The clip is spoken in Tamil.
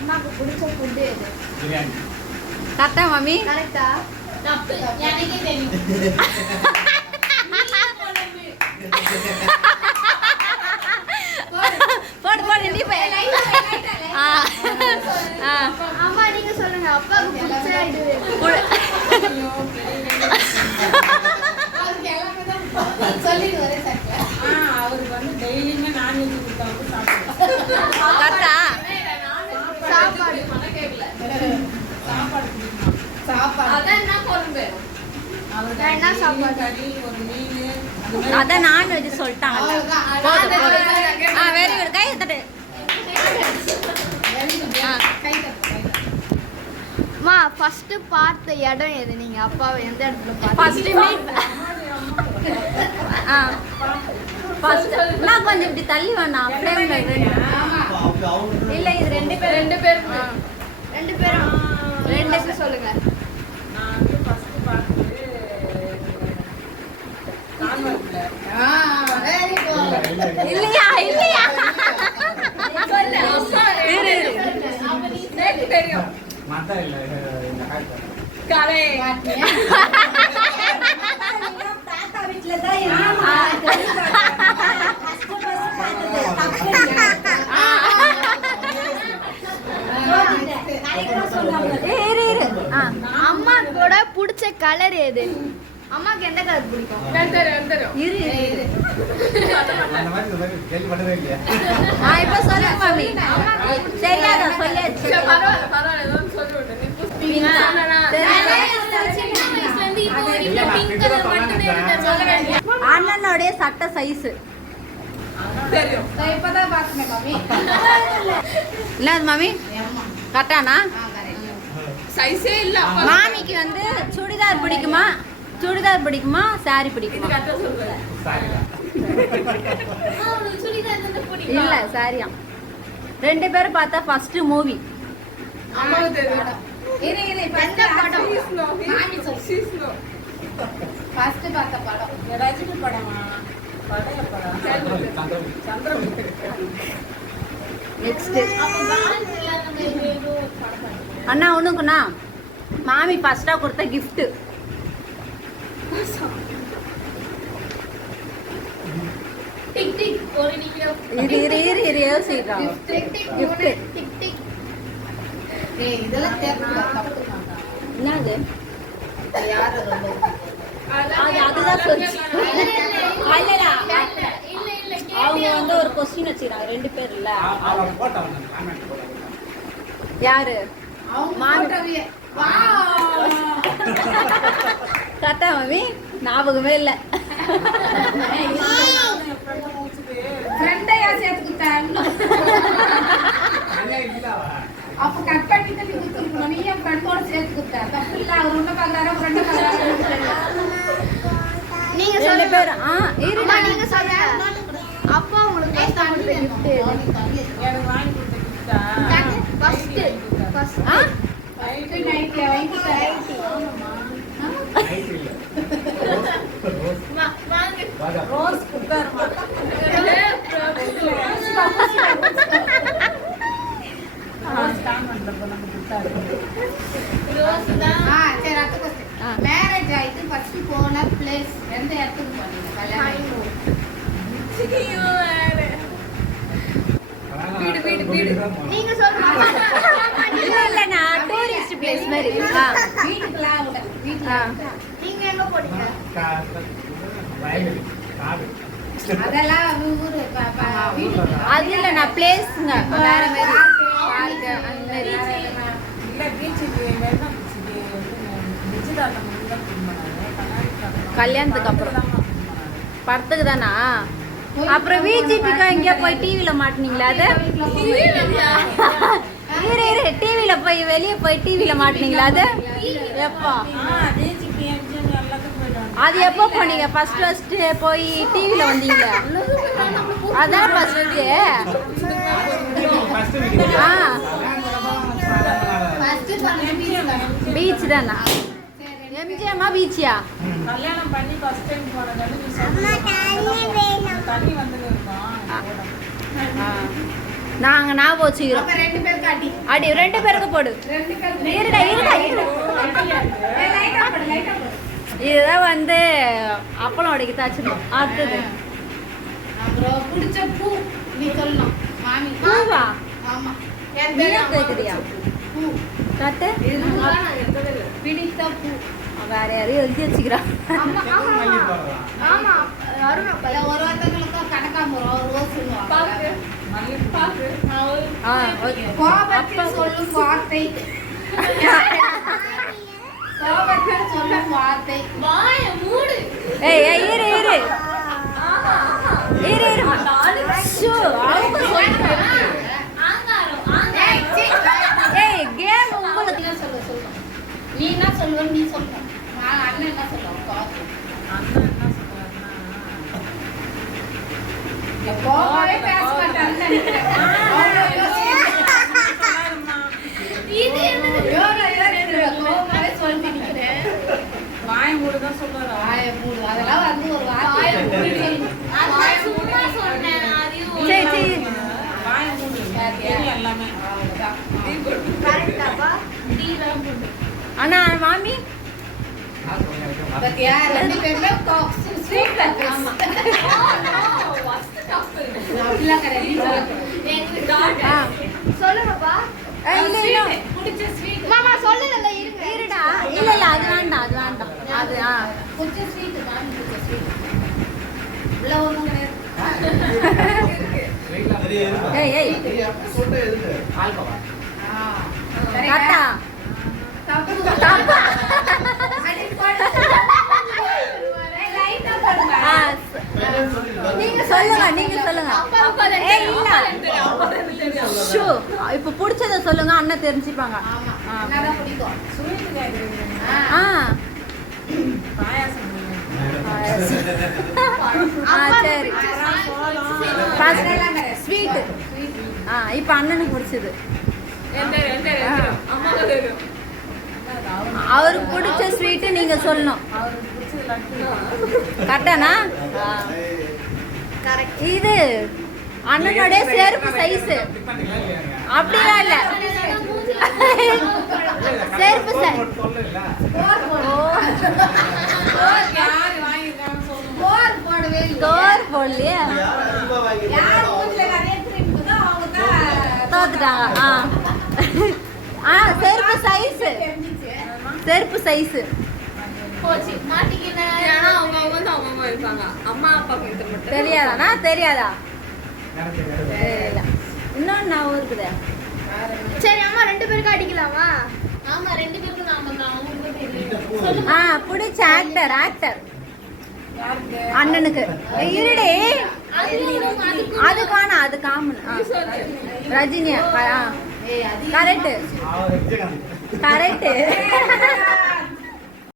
அம்மாக்கு பிடிச்ச ஃபுட் எது? பிரியாணி. கரெக்டா மாமி? கரெக்டா? தப்பு. எனக்கே தெரியும். போடு போடு நீ போய். அம்மா நீங்க சொல்லுங்க அப்பாவுக்கு பிடிச்ச இது சொல்லிட்டு ஒரே சாப்பிட்டா. அவருக்கு வந்து டெய்லியுமே நான்வெஜ் கொடுத்தாலும் சாப்பிடுவாங்க. கரெக்டா? சாப்பாடு சாப்பாடு பிடிக்குமா? சாப்பாடு. அதான் என்ன குழம்பு? அவருக்கு என்ன சாப்பாடு? கறி, ஒரு மீன். அதான் நான்வெஜ் சொல்லிட்டாங்கல்ல. போடு போடு. Very good. கை தட்டு. அம்மா ஃபர்ஸ்ட் பார்த்த இடம் எது? நீங்க அப்பாவை எந்த இடத்துல ஃபர்ஸ்ட் பார்த்தீங்க? மீட். நான் கொஞ்சம் இப்படி தள்ளி வேணாம். ஃப்ரேம்ல இல்ல இது ரெண்டு பேரும் ரெண்டு பேரும் சொல்லுங்க. நான் வந்து first பார்த்தது கான்வென்ட்ல. Very good. இல்லையா இல்லையா சொல்லு. இரு அப்ப நீ எனக்கு தெரியும். மாத்தா இல்ல இந்த காய்ச்சல். கரை. தாத்தா வீட்ல தான் இருக்கு. அம்மா கூட பிடிச்ச கலர் எது? அம்மாக்கு எந்த கலர் பிடிக்கும்? இரு இரு. அந்த மாதிரி கேள்விப்பட்டதே இல்லையா? இப்ப சொல்லுங்க மாமி. தெரியாதா சொல்லியாச்சு. அண்ணனுடைய சட்டை சைஸ் தெரியும். இப்பதான் பாக்குறேன் மாமி. என்னது மாமி? கரெக்டானா? சைஸே இல்ல. மாமிக்கு வந்து சுடிதார் பிடிக்குமா சுடிதார் பிடிக்குமா சாரி பிடிக்குமா? சாரிதான். இல்ல சாரியா. ரெண்டு பேரும் பார்த்தா ஃபர்ஸ்ட் மூவி அம்மாவுக்கு தெரியும். எந்த படம்? ஃபர்ஸ்ட் பார்த்த படம் ரஜினி படமா? பழைய படம். சந்திரமுகி. நெக்ஸ்ட் அண்ணா ஒண்ணுக்குண்ணா மாமி ஃபர்ஸ்டா கொடுத்த gift டிக் டிக் ஒரு நிமிடம். இரு இரு இரு இரு யோசிக்கிறா. gift tick tick. ஏய் இதெல்லாம் தேர்வுல தப்பு மாட்டா. என்னது? யாரு ரொம்ப அதுதான் சொல்லுச்சு. இல்லடா இல்ல இல்ல அவங்க வந்து ஒரு கொஸ்டின் வச்சிருக்காங்க ரெண்டு பேர் இல்ல. அவ போட்டா வந்து காமெண்ட் போட்டா. யாரு? அவங்க மாமி. போட்டோவே. வாவ். கரெக்டா மாமி? ஞாபகமே இல்ல. ஃப்ரெண்டையா சேர்த்து குத்தாங்க. அண்ணே இல்லவா? அப்ப கட் பண்ணிட்டு நீ குத்துறணும். நீ என் ஃப்ரெண்டோட சேர்த்து குத்தா. தப்பு இல்ல. அவர் ஒண்ணு பாக்குறாரு, ஃப்ரெண்ட் பாக்குறாரு. நீங்க ரெண்டு சொல்லுங்க. பேரும் அம்மா நீங்க சொல்லுங்க. அப்பா உங்களுக்கு first கொடுத்த gift எது? எனக்கு வாங்கி கொடுத்த கிஃப்டா? ஃபர்ஸ்ட் நைட்டு நைட்ல வாங்கி கொடுத்தாரு. நைட் இல்ல. ரோஸ். வாங்க. ரோஸ் கொடுத்தாருமா. ரோஸ் கான்வென்ட்ல போனது கொடுத்தாரு. ரோஸ் தான். சரி அடுத்த क्वेश्चन. மேரேஜ் ஆயிட்டு ஃபர்ஸ்ட் போன பிளேஸ் எந்த இடத்துக்கு போனீங்க? கல்யாணம். வீடு. நீங்க சொல்லுங்க. இல்ல இல்ல நான் டூரிஸ்ட் பிளேஸ் மாதிரி. வீட்டுக்குலாம் இல்ல. வீட்ல. நீங்க எங்க போனீங்க? வயல் காடு. அதெல்லாம் ஊரு வீட்டுக்கு. அது இல்ல நான் பிளேஸ்ங்க வேற மாதிரி பார்க் அந்த மாதிரி. இல்ல பீச்சுக்கு வேணா பீச்சுக்கு நிச்சயதார்த்தம் முடிஞ்சா போனாங்க. கல்யாணத்துக்கு அப்புறம் படத்துக்கு தானா? அப்புறம் விஜிபிக்கா எங்கேயா போய் டிவில மாட்டினீங்களா? அது இரு இரு டிவில போய் வெளியே போய் டிவில மாட்டினீங்களா? அது எப்போ? அது எப்போ போனீங்க? ஃபர்ஸ்ட் போய் டிவில வந்தீங்க. அதான் ஃபர்ஸ்ட். பீச் தானா? எம்ஜிஎம்மா பீச்சியா? கல்யாணம் பண்ணி ஃபர்ஸ்ட் டைம் போனதால நீ சொன்ன தண்ணி வந்து இருக்கும். நாங்க ஞாபகம் வச்சுக்கிறோம். அப்ப 2 பேருக்கு அடி. அடி 2 பேருக்கு போடு. 2 பேருக்கு. இருடா இருடா இரு. லைட்டா போடு, லைட்டா போடு. இதுதான் வந்து அப்பளம் உடைக்க தாச்சுடும். அடுத்தது அப்புறம் பிடிச்ச பூ நீ சொல்லணும். மாமி பூவா? ஆமா. நீயே கேக்குறியா? பூ. காட்டு. பிடித்த பூ. வேற யாரையும் எழுதி வச்சுக்கிறா. அம்மா ஆமா அருண் அப்பா இல்ல ஒரு ஒருத்தங்களுக்கு கனகாம்பரம் ரோஸ்னுவாங்க. கோபத்தில் சொல்லும் வார்த்தை. கோபத்தில் சொல்லும் வார்த்தை. வாய மூடு. ஏய் ஏய் இரு இரு. இரு இரு. ஷூ அவங்க சொல்றாங்க. ஏய், சீ. ஏய் கேம் உங்களுக்கு நீ சொல்லு. நீ என்ன சொல்லுவ நீ சொல்லு. நான் அண்ணன் என்ன சொல்லுவான் கோபம். கோபமே பேச மாட்டான்னு நினைக்கிறேன். இது என்னது? கோபமே சொல்லி நிக்கிறேன். வாய மூடு. அதெல்லாம் வந்து ஒரு வார்த்தை. அதான் சும்மா சொன்னேன். அதையும் சரி சரி. கரெக்டாப்பா? டீ தான் போடு. அண்ணா மாமி பத்தியா 2 பேருமே ஸ்வீட்ல பேசு. அப்படிலாம் கிடையாது. நீ சொல்லு. ஆ சொல்லுங்கப்பா. இல்ல இல்ல பிடிச்ச ஸ்வீட். மாமா சொல்லல இருங்க. இருடா. இல்ல இல்ல அது வேண்டாம் அது வேண்டாம். அது பிடிச்ச ஸ்வீட் மாமி பிடிச்ச ஸ்வீட். உள்ள ஒண்ணும் கிடையாது. ஏய் ஏய் ஆல்கோவா சரி, கரெக்டா? தப்பு. தப்பு. அடி போடு. ஏய், லைட்டா போடுங்க. நீங்க சொல்லுங்க நீங்க சொல்லுங்க. ஏய் இல்ல ஷூ இப்போ பிடிச்சத சொல்லுங்க அண்ணன் தெரிஞ்சுப்பாங்க. ஆமா. என்னதான் பிடிக்கும்? ஆ சரி ஸ்வீட். இப்போ அண்ணனுக்கு பிடிச்சது. அவருக்கு பிடிச்ச ஸ்வீட்டு நீங்க சொல்லணும். கரெக்டானா? இது அண்ணனுடைய செருப்பு சைஸ். அப்படிலாம் இல்ல செருப்பு சைஸ். போர் போடவே இல்லை. தோர் போடலையே. யார் வீட்ல நிறைய cream இருக்குதோ அவங்க தான் தோத்துட்டாங்க. செருப்பு சைஸ். தெரிஞ்சிச்சு. செருப்பு சைஸ் போச்சு மாட்டிக்கினேன். ஏன்னா அவங்க வந்து அவங்க இருப்பாங்க. அம்மா அப்பாவுக்கு இது மட்டும் தெரியாதானா? தெரியாதா? தெரியல. இன்னொன்னு நான் இருக்குது. சரி அம்மா 2 பேருக்கு அடிக்கலாமா? ஆமா 2 பேருக்கும் நாம தான் அவங்களுக்கு தெரியும். பிடிச்ச ஆக்டர் யாருக்கு? அண்ணனுக்கு. இருடே அது காணா அது காமன். ரஜினியா? ஏய் அது கரெக்ட் அவர் விஜயகாந்த் கரெக்ட்.